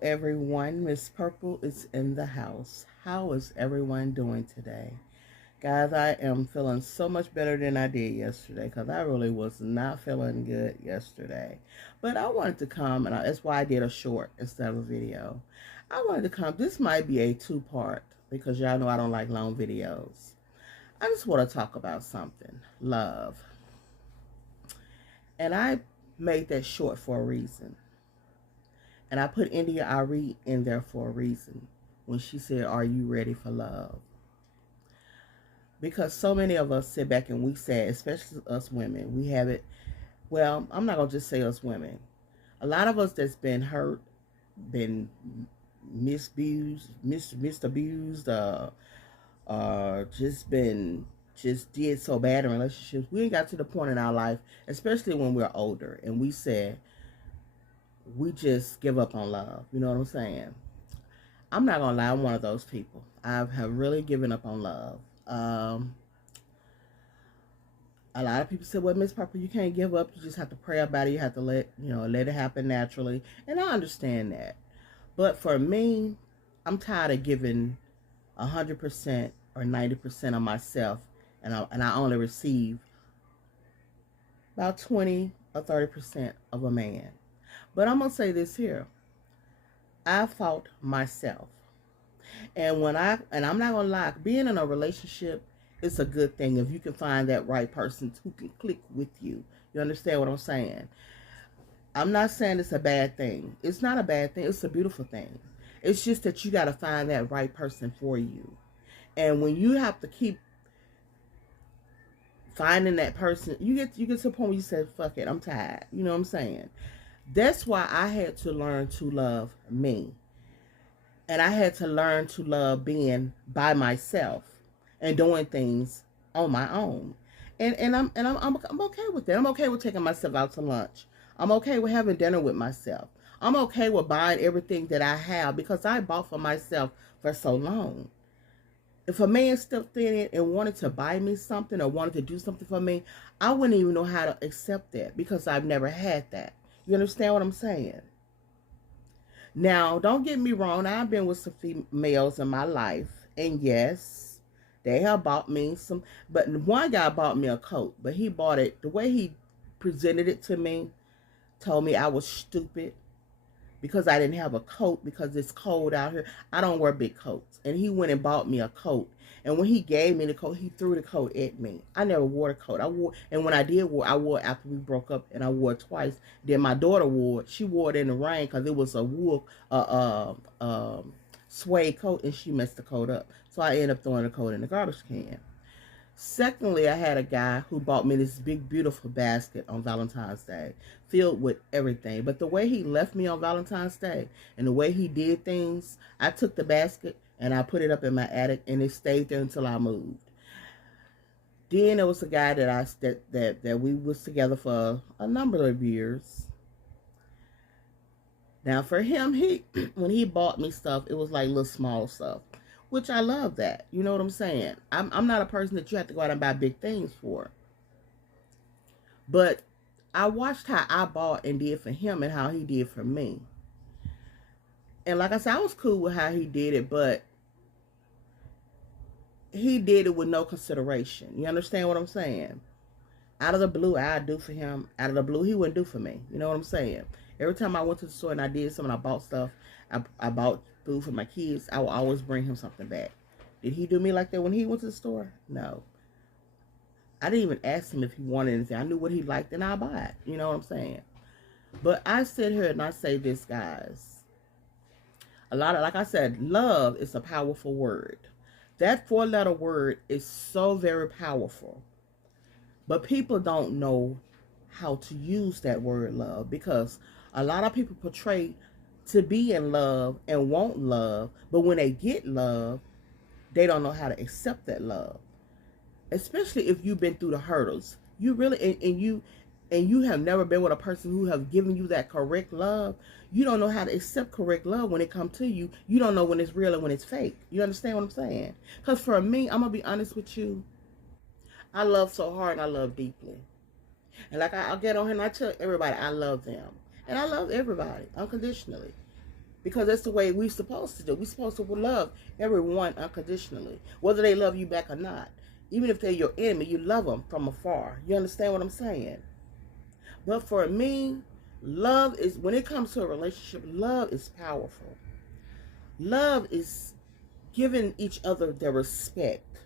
Hello everyone, Miss Purple is in the house. How is everyone doing today? Guys, I am feeling so much better than I did yesterday because I really was not feeling good yesterday. But I wanted to come, and that's why I did a short instead of a video. I wanted to come, this might be a two-part because y'all know I don't like long videos. I just want to talk about something, love. And I made that short for a reason. And I put India Ari in there for a reason when she said, "Are you ready for love?" Because so many of us sit back and we say, especially us women, we have it. Well, I'm not going to just say us women. A lot of us that's been hurt, been misused, misabused, just did so bad in relationships. We ain't got to the point in our life, especially when we're older, and we said, we just give up on love. You know what I'm saying? I'm not gonna lie, I'm one of those people. I have really given up on love. A lot of people say, "Well, Miss Purple, you can't give up. You just have to pray about it. You have to let it happen naturally." And I understand that. But for me, I'm tired of giving 100% or 90% of myself, and I only receive about 20 or 30% of a man. But I'm gonna say this here: I fought myself. And I'm not gonna lie, being in a relationship is a good thing if you can find that right person who can click with you. You understand what I'm saying? I'm not saying it's a bad thing. It's not a bad thing. It's a beautiful thing. It's just that you got to find that right person for you. And when you have to keep finding that person, you get to the point where you say, "Fuck it, I'm tired." You know what I'm saying? That's why I had to learn to love me. And I had to learn to love being by myself and doing things on my own. I'm okay with that. I'm okay with taking myself out to lunch. I'm okay with having dinner with myself. I'm okay with buying everything that I have because I bought for myself for so long. If a man stepped in and wanted to buy me something or wanted to do something for me, I wouldn't even know how to accept that because I've never had that. You understand what I'm saying? Now, don't get me wrong. I've been with some females in my life, and yes, they have bought me some. But one guy bought me a coat, but he bought it the way he presented it to me. Told me I was stupid because I didn't have a coat because it's cold out here. I don't wear big coats, and he went and bought me a coat. And when he gave me the coat, he threw the coat at me. I never wore a coat. And when I did wear, I wore it after we broke up, and I wore it twice. Then my daughter wore it. She wore it in the rain because it was a wool, suede coat, and she messed the coat up. So I ended up throwing the coat in the garbage can. Secondly, I had a guy who bought me this big, beautiful basket on Valentine's Day, filled with everything. But the way he left me on Valentine's Day and the way he did things, I took the basket and I put it up in my attic, and it stayed there until I moved. Then there was a guy that we was together for a number of years. Now for him, he when he bought me stuff, it was like little small stuff, which I love that. You know what I'm saying? I'm not a person that you have to go out and buy big things for. But I watched how I bought and did for him and how he did for me. And like I said, I was cool with how he did it, but he did it with no consideration. You understand what I'm saying? Out of the blue, I'd do for him. Out of the blue, he wouldn't do for me. You know what I'm saying? Every time I went to the store and I did something, I bought stuff, I bought food for my kids, I would always bring him something back. Did he do me like that when he went to the store? No. I didn't even ask him if he wanted anything. I knew what he liked and I buy it. You know what I'm saying? But I sit here and I say this, guys. Like I said, love is a powerful word. That four-letter word is so very powerful. But people don't know how to use that word love because a lot of people portray to be in love and want love, but when they get love, they don't know how to accept that love. Especially if you've been through the hurdles. You really and you have never been with a person who have given you that correct love. You don't know how to accept correct love when it comes to you. You don't know when it's real and when it's fake. You understand what I'm saying? Because for me, I'm gonna be honest with you. I love so hard and I love deeply. And like I'll get on here and I tell everybody I love them. And I love everybody unconditionally. Because that's the way we're supposed to do. We're supposed to love everyone unconditionally, whether they love you back or not. Even if they're your enemy, you love them from afar. You understand what I'm saying? But for me, love is, when it comes to a relationship, love is powerful. Love is giving each other their respect,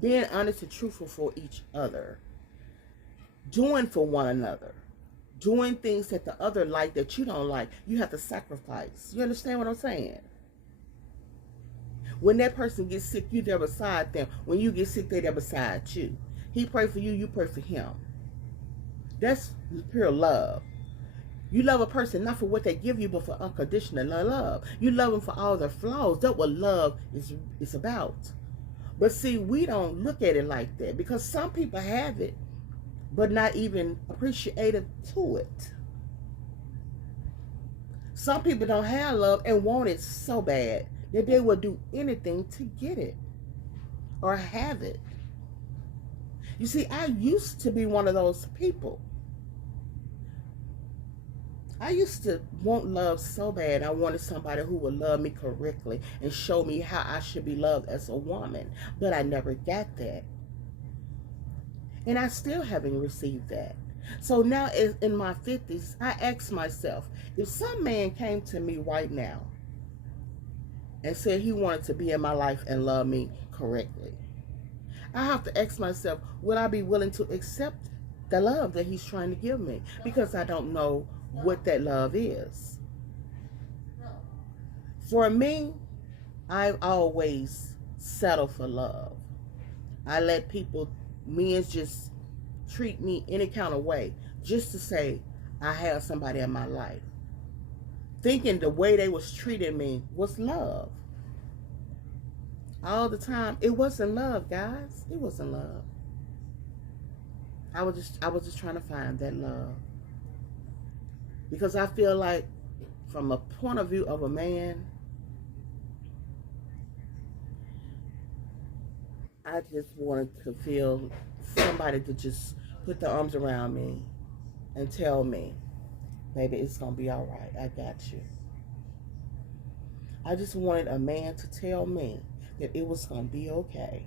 being honest and truthful for each other, doing for one another, doing things that the other like that you don't like. You have to sacrifice. You understand what I'm saying? When that person gets sick, you there beside them. When you get sick, they there beside you. He pray for you, you pray for him. That's pure love. You love a person not for what they give you, but for unconditional love. You love them for all their flaws. That's what love is about. But see, we don't look at it like that, because some people have it, but not even appreciative to it. Some people don't have love and want it so bad that they will do anything to get it or have it. You see, I used to be one of those people. I used to want love so bad. I wanted somebody who would love me correctly and show me how I should be loved as a woman. But I never got that. And I still haven't received that. So now in my 50s, I ask myself, if some man came to me right now and said he wanted to be in my life and love me correctly, I have to ask myself, would I be willing to accept the love that he's trying to give me? Because I don't know what that love is. For me, I've always settled for love. I let men just treat me any kind of way just to say I have somebody in my life, thinking the way they was treating me was love. All the time, it wasn't love, guys. It wasn't love. I was just trying to find that love. Because I feel like, from a point of view of a man, I just wanted to feel somebody to just put their arms around me and tell me, baby, it's going to be all right. I got you. I just wanted a man to tell me that it was going to be okay.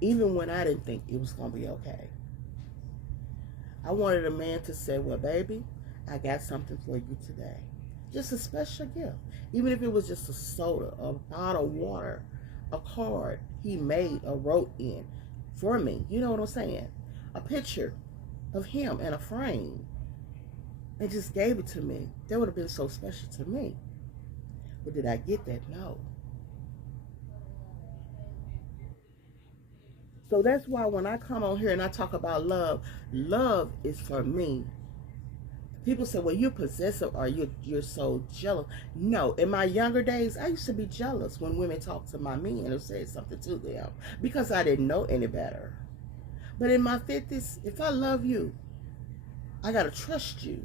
Even when I didn't think it was going to be okay. I wanted a man to say, well, baby, I got something for you today. Just a special gift. Even if it was just a soda, a bottle of water, a card he made or wrote in for me. You know what I'm saying? A picture of him in a frame. And just gave it to me. That would have been so special to me. But did I get that? No. So that's why when I come on here and I talk about love, love is for me. People say, well, you're possessive or you're so jealous. No, in my younger days, I used to be jealous when women talked to my men or said something to them because I didn't know any better. But in my 50s, if I love you, I got to trust you.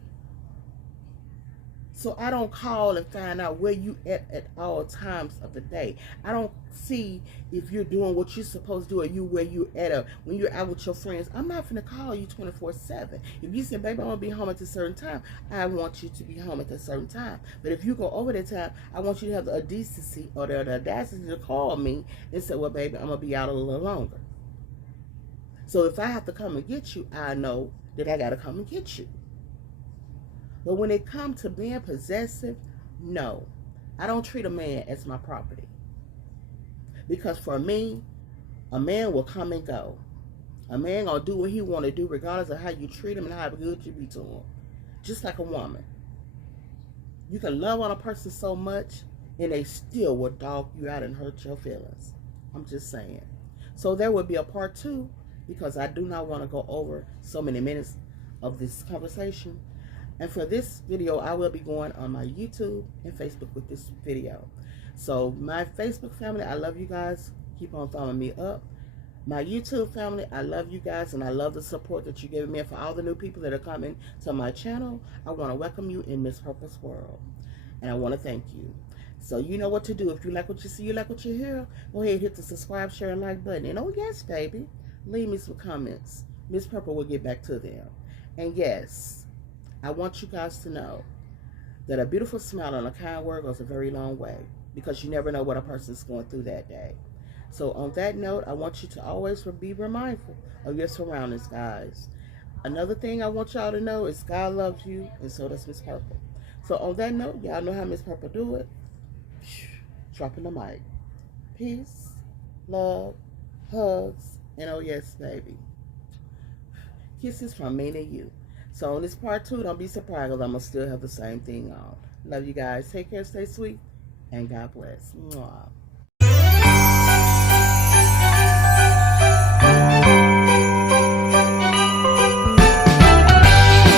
So I don't call and find out where you at all times of the day. I don't see if you're doing what you're supposed to do or where you at when you're out with your friends. I'm not going to call you 24/7. If you say, baby, I want to be home at a certain time, I want you to be home at a certain time. But if you go over that time, I want you to have the decency or the audacity to call me and say, well, baby, I'm going to be out a little longer. So if I have to come and get you, I know that I got to come and get you. But when it comes to being possessive, no. I don't treat a man as my property. Because for me, a man will come and go. A man gonna do what he want to do regardless of how you treat him and how good you be to him. Just like a woman. You can love on a person so much and they still will dog you out and hurt your feelings. I'm just saying. So there will be a part 2 because I do not want to go over so many minutes of this conversation. And for this video, I will be going on my YouTube and Facebook with this video. So my Facebook family, I love you guys. Keep on following me up. My YouTube family, I love you guys, and I love the support that you're giving me. And for all the new people that are coming to my channel, I want to welcome you in Miss Purpose World. And I want to thank you. So you know what to do. If you like what you see, you like what you hear, go ahead and hit the subscribe, share, and like button. And oh yes, baby, leave me some comments. Miss Purple will get back to them. And yes, I want you guys to know that a beautiful smile and a kind word goes a very long way, because you never know what a person's going through that day. So on that note, I want you to always be mindful of your surroundings, guys. Another thing I want y'all to know is God loves you, and so does Miss Purple. So on that note, y'all know how Miss Purple do it. Dropping the mic. Peace, love, hugs, and oh yes, baby, kisses from me to you. So on this part 2, don't be surprised, because I'm going to still have the same thing on. Love you guys. Take care, stay sweet, and God bless. Mwah.